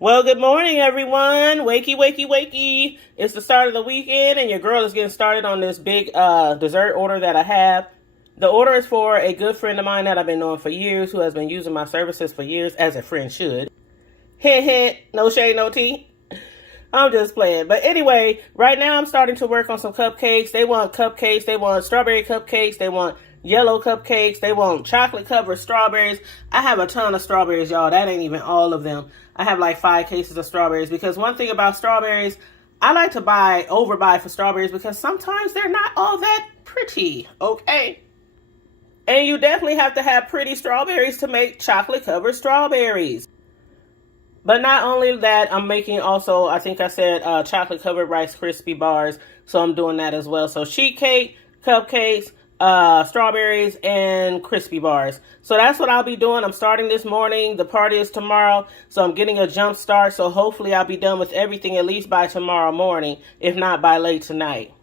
Well, good morning, everyone. Wakey, wakey, wakey. It's the start of the weekend, and your girl is getting started on this big dessert order that I have. The order is for a good friend of mine that I've been knowing for years, who has been using my services for years, as a friend should. Hint, hint. No shade, no tea. I'm just playing. But anyway, right now I'm starting to work on some cupcakes. They want cupcakes. They want strawberry cupcakes. They want yellow cupcakes. They want chocolate covered strawberries. I have a ton of strawberries, y'all. That ain't even all of them. I have like 5 cases of strawberries because one thing about strawberries, I like to overbuy for strawberries because sometimes they're not all that pretty, okay? And you definitely have to have pretty strawberries to make chocolate covered strawberries. But not only that, I'm making also, I think I said chocolate covered Rice Krispie bars. So I'm doing that as well. So sheet cake, cupcakes, strawberries, and crispy bars. So that's what I'll be doing. I'm starting this morning. The party is tomorrow. So I'm getting a jump start. So hopefully I'll be done with everything at least by tomorrow morning, if not by late tonight.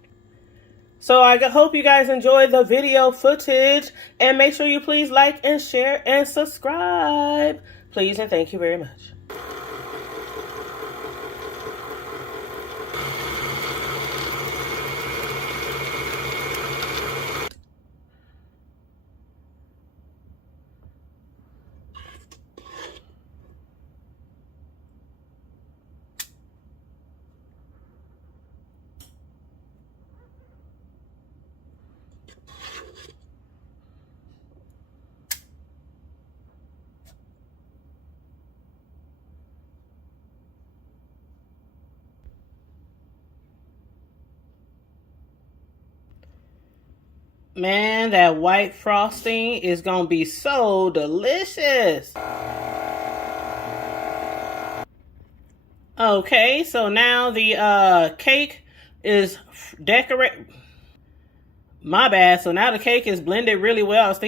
So I hope you guys enjoy the video footage. And make sure you please like and share and subscribe. Please and thank you very much. Man, that white frosting is going to be so delicious. Okay, so now the cake is decorated. My bad. So now the cake is blended really well. I was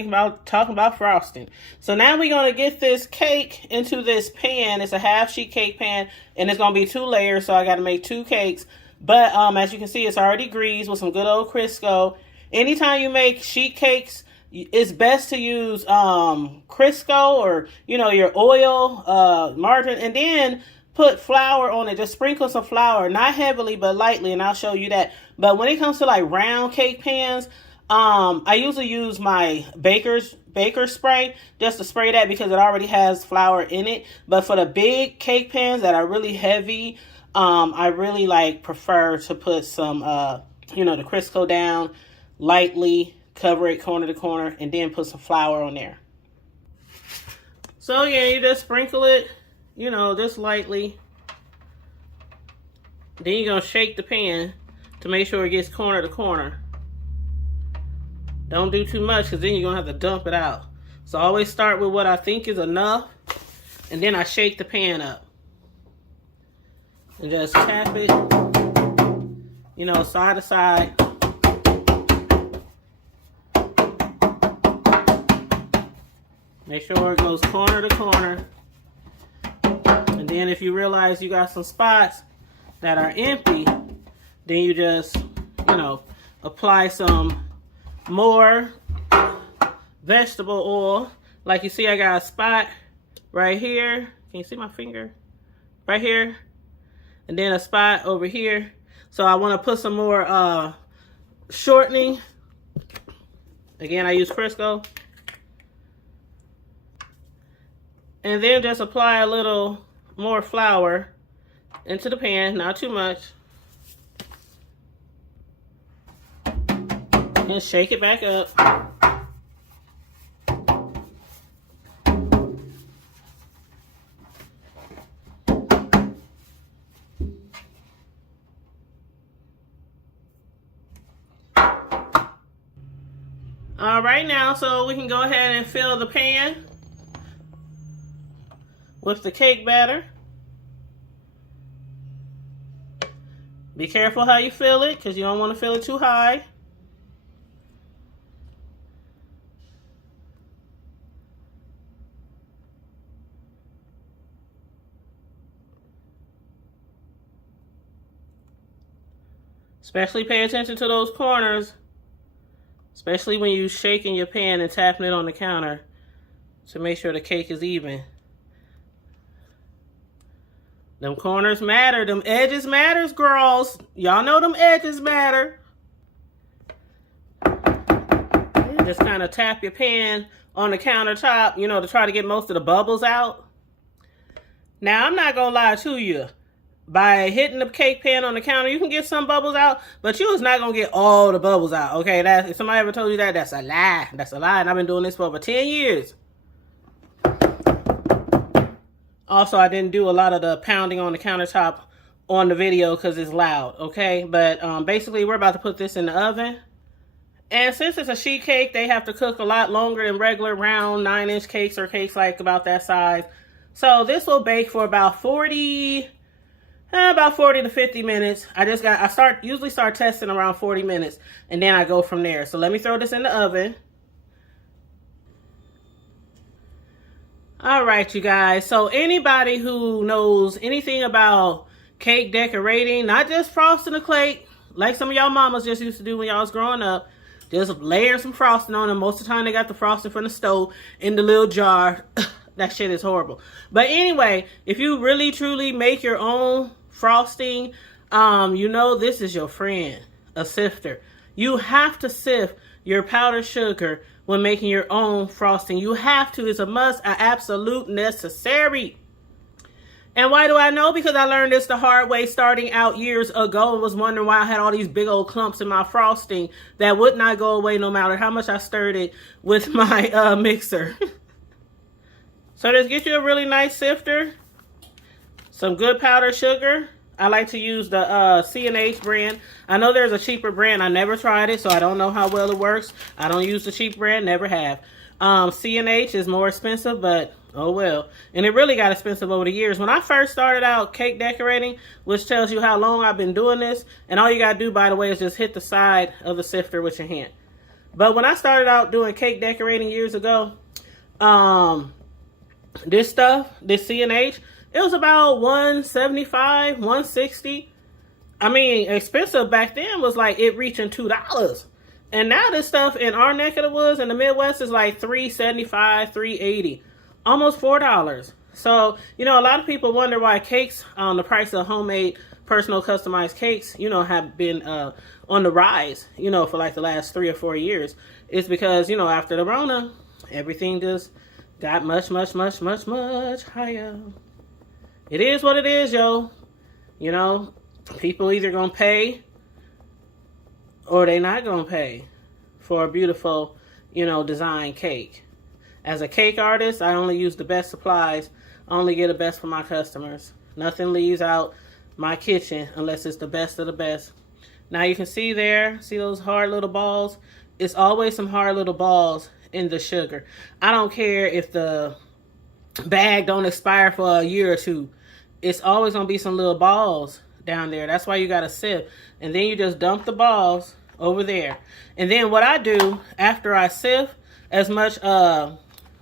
talking about frosting. So now we're going to get this cake into this pan. It's a half sheet cake pan, and it's going to be 2 layers. So I got to make 2 cakes. But as you can see, it's already greased with some good old Crisco. Anytime you make sheet cakes, it's best to use Crisco or, your oil, margarine, and then put flour on it. Just sprinkle some flour, not heavily, but lightly, and I'll show you that. But when it comes to like round cake pans, I usually use my baker spray just to spray that because it already has flour in it. But for the big cake pans that are really heavy, I really prefer to put some, the Crisco down lightly, cover it corner to corner, and then put some flour on there. So yeah, you just sprinkle it, just lightly. Then you're going to shake the pan to make sure it gets corner to corner. Don't do too much because then you're going to have to dump it out. So I always start with what I think is enough, and then I shake the pan up. And just tap it, side to side. Make sure it goes corner to corner. And then if you realize you got some spots that are empty, then you just, apply some more vegetable oil. Like you see, I got a spot right here. Can you see my finger? Right here. And then a spot over here. So I want to put some more shortening. Again, I use Crisco. And then just apply a little more flour into the pan, not too much. And shake it back up. All right, now, so we can go ahead and fill the pan with the cake batter. Be careful how you fill it because you don't want to fill it too high. Especially pay attention to those corners, especially when you're shaking your pan and tapping it on the counter to make sure the cake is even. Them corners matter. Them edges matters, girls. Y'all know them edges matter. Just kind of tap your pan on the countertop, to try to get most of the bubbles out. Now, I'm not going to lie to you. By hitting the cake pan on the counter, you can get some bubbles out, but you is not going to get all the bubbles out, okay? If somebody ever told you that, that's a lie. That's a lie, and I've been doing this for over 10 years. Also, I didn't do a lot of the pounding on the countertop on the video because it's loud, okay? But basically, we're about to put this in the oven. And since it's a sheet cake, they have to cook a lot longer than regular round 9-inch cakes or cakes like about that size. So this will bake for about 40 to 50 minutes. I usually start testing around 40 minutes, and then I go from there. So let me throw this in the oven. All right, you guys. So anybody who knows anything about cake decorating, not just frosting a cake, like some of y'all mamas just used to do when y'all was growing up, just layering some frosting on them. Most of the time they got the frosting from the stove in the little jar. That shit is horrible. But anyway, if you really truly make your own frosting, this is your friend, a sifter. You have to sift your powdered sugar when making your own frosting. You have to. It's a must, an absolute necessary. And why do I know? Because I learned this the hard way starting out years ago and was wondering why I had all these big old clumps in my frosting that would not go away no matter how much I stirred it with my mixer. So just get you a really nice sifter, some good powdered sugar. I like to use the C&H brand. I know there's a cheaper brand. I never tried it, so I don't know how well it works. I don't use the cheap brand, never have. C&H is more expensive, but oh well. And it really got expensive over the years. When I first started out cake decorating, which tells you how long I've been doing this, and all you gotta do, by the way, is just hit the side of the sifter with your hand. But when I started out doing cake decorating years ago, this C&H, it was about $175, $160. I mean, expensive back then was like it reaching $2. And now this stuff in our neck of the woods in the Midwest is like $3.75, $3.80, almost $4. So, a lot of people wonder why cakes, the price of homemade, personal customized cakes, have been on the rise, for like the last 3 or 4 years. It's because, after the Rona, everything just got much, much, much, much, much higher. It is what it is, yo. People either gonna pay or they not gonna pay for a beautiful, design cake. As a cake artist, I only use the best supplies. I only get the best for my customers. Nothing leaves out my kitchen unless it's the best of the best. Now you can see those hard little balls? It's always some hard little balls in the sugar. I don't care if the bag don't expire for a year or two. It's always gonna be some little balls down there. That's why you gotta sift. And then you just dump the balls over there. And then what I do after I sift as much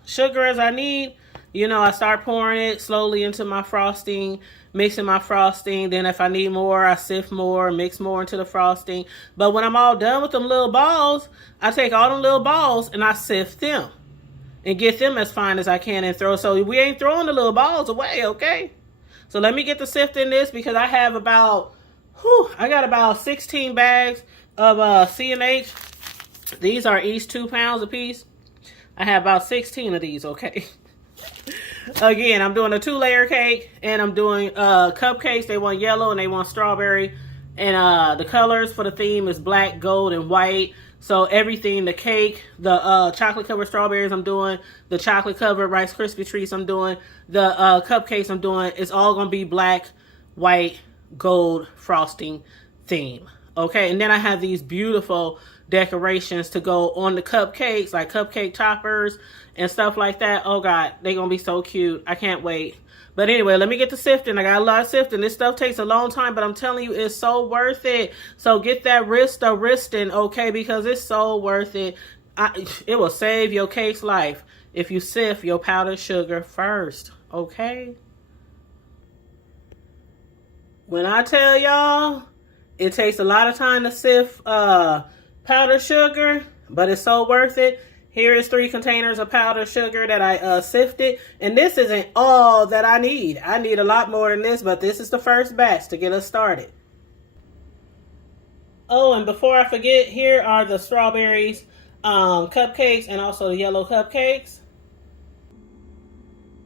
sugar as I need, I start pouring it slowly into my frosting, mixing my frosting. Then if I need more, I sift more, mix more into the frosting. But when I'm all done with them little balls, I take all them little balls and I sift them and get them as fine as I can and throw. So we ain't throwing the little balls away, okay? So let me get the sift in this because I have about 16 bags of C&H. These are each 2 pounds a piece. I have about 16 of these, okay? Again, I'm doing a 2-layer cake and I'm doing cupcakes. They want yellow and they want strawberry. And the colors for the theme is black, gold, and white. So everything, the cake, the chocolate covered strawberries I'm doing, the chocolate covered Rice Krispie treats I'm doing, the cupcakes I'm doing, it's all going to be black, white, gold frosting theme. Okay, and then I have these beautiful decorations to go on the cupcakes, like cupcake toppers and stuff like that. Oh God, they're going to be so cute. I can't wait. But anyway, let me get the sifting. I got a lot of sifting. This stuff takes a long time, but I'm telling you, it's so worth it. So get that wristing, okay, because it's so worth it. It will save your cake's life if you sift your powdered sugar first, okay? When I tell y'all, it takes a lot of time to sift powdered sugar, but it's so worth it. Here is 3 containers of powdered sugar that I sifted. And this isn't all that I need. I need a lot more than this, but this is the first batch to get us started. Oh, and before I forget, here are the strawberries cupcakes and also the yellow cupcakes.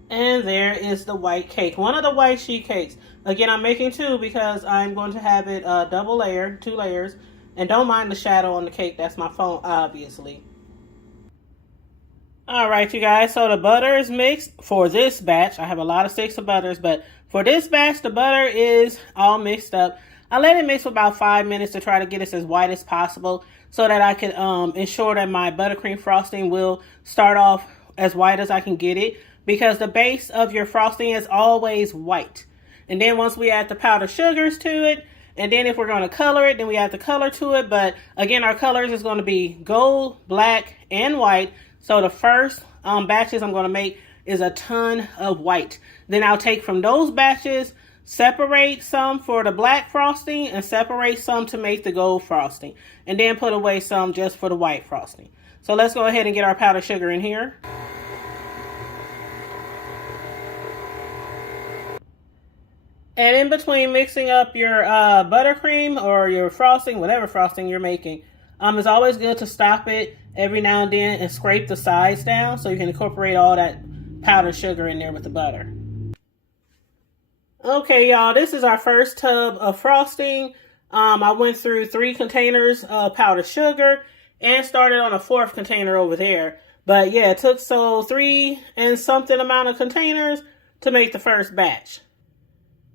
And there is the white cake, one of the white sheet cakes. Again, I'm making 2 because I'm going to have it double layered, 2 layers. And don't mind the shadow on the cake, that's my phone, obviously. Alright, you guys, so the butter is mixed for this batch. I have a lot of sticks of butters, but for this batch, the butter is all mixed up. I let it mix for about 5 minutes to try to get it as white as possible so that I can ensure that my buttercream frosting will start off as white as I can get it, because the base of your frosting is always white. And then once we add the powdered sugars to it, and then if we're going to color it, then we add the color to it. But again, our colors is going to be gold, black, and white. So the first batches I'm going to make is a ton of white. Then I'll take from those batches, separate some for the black frosting, and separate some to make the gold frosting. And then put away some just for the white frosting. So let's go ahead and get our powdered sugar in here. And in between mixing up your buttercream or your frosting, whatever frosting you're making, it's always good to stop it every now and then and scrape the sides down so you can incorporate all that powdered sugar in there with the butter. Okay, y'all, this is our first tub of frosting. I went through 3 containers of powdered sugar and started on a 4th container over there. But yeah, it took 3 and something amount of containers to make the first batch.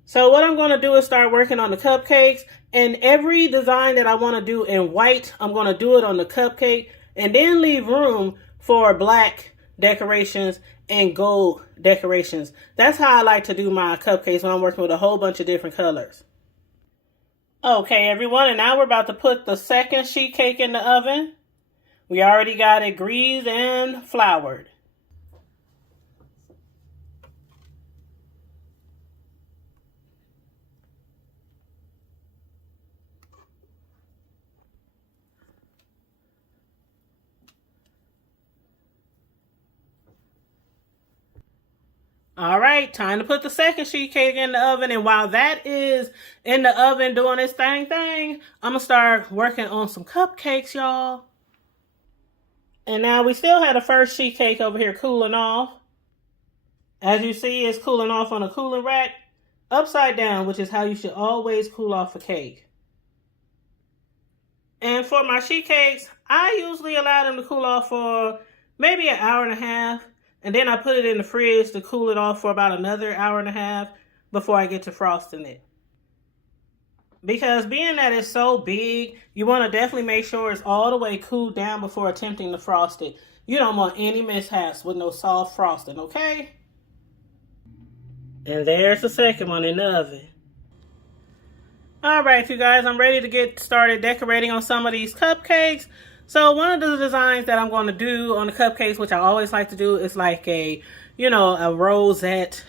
So what I'm going to do is start working on the cupcakes, and every design that I want to do in white, I'm going to do it on the cupcake and then leave room for black decorations and gold decorations. That's how I like to do my cupcakes when I'm working with a whole bunch of different colors. Okay, everyone, and now we're about to put the second sheet cake in the oven. We already got it greased and floured. All right, time to put the second sheet cake in the oven. And while that is in the oven doing its thing, I'm going to start working on some cupcakes, y'all. And now we still have the first sheet cake over here cooling off. As you see, it's cooling off on a cooling rack upside down, which is how you should always cool off a cake. And for my sheet cakes, I usually allow them to cool off for maybe an hour and a half. And then I put it in the fridge to cool it off for about another hour and a half before I get to frosting it. Because being that it's so big, you want to definitely make sure it's all the way cooled down before attempting to frost it. You don't want any mishaps with no soft frosting, okay? And there's the second one in the oven. Alright, you guys, I'm ready to get started decorating on some of these cupcakes. So one of the designs that I'm going to do on the cupcakes, which I always like to do, is like a, a rosette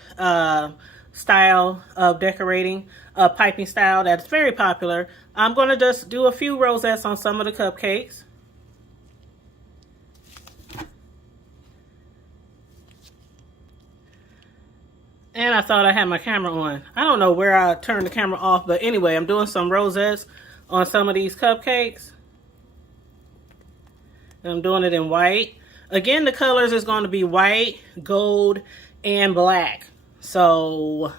style of decorating, a piping style that's very popular. I'm going to just do a few rosettes on some of the cupcakes. And I thought I had my camera on. I don't know where I turned the camera off, but anyway, I'm doing some rosettes on some of these cupcakes. And I'm doing it in white. Again, the colors is going to be white, gold, and black. So,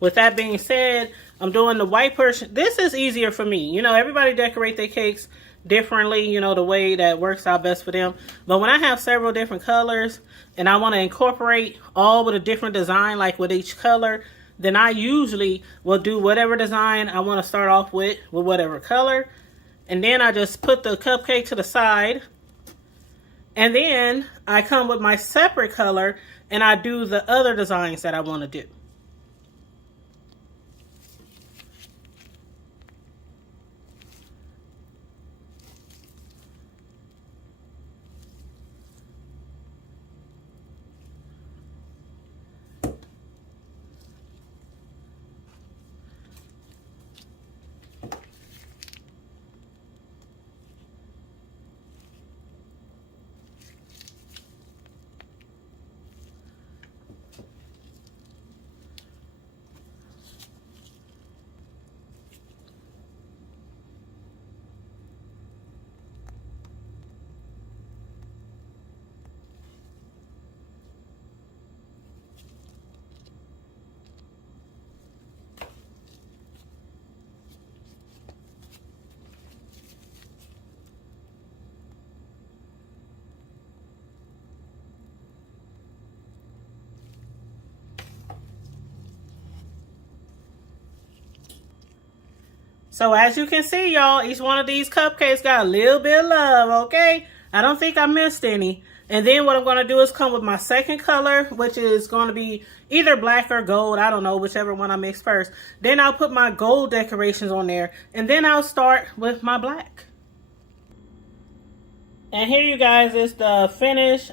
with that being said, I'm doing the white portion. This is easier for me. Everybody decorate their cakes differently, the way that works out best for them. But when I have several different colors and I want to incorporate all with a different design, like with each color, then I usually will do whatever design I want to start off with whatever color. And then I just put the cupcake to the side. And then I come with my separate color and I do the other designs that I want to do. So as you can see, y'all, each one of these cupcakes got a little bit of love, okay? I don't think I missed any. And then what I'm going to do is come with my second color, which is going to be either black or gold. I don't know, whichever one I mix first. Then I'll put my gold decorations on there. And then I'll start with my black. And here, you guys, is the finished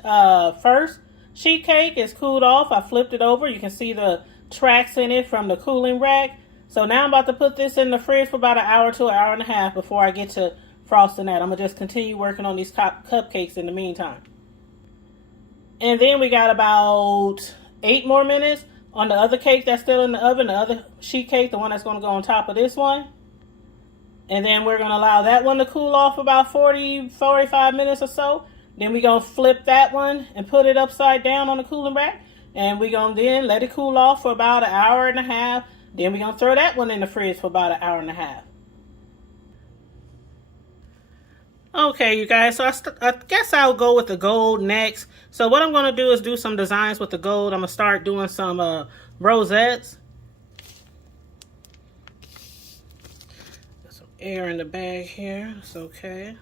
first sheet cake. It's cooled off. I flipped it over. You can see the tracks in it from the cooling rack. So now I'm about to put this in the fridge for about an hour to an hour and a half before I get to frosting that. I'm going to just continue working on these cupcakes in the meantime. And then we got about 8 more minutes on the other cake that's still in the oven, the other sheet cake, the one that's going to go on top of this one. And then we're going to allow that one to cool off about 45 minutes or so. Then we're going to flip that one and put it upside down on the cooling rack. And we're going to then let it cool off for about an hour and a half. Then we're going to throw that one in the fridge for about an hour and a half. Okay, you guys, so I guess I'll go with the gold next. So what I'm going to do is do some designs with the gold. I'm going to start doing some rosettes. There's some air in the bag here. It's okay.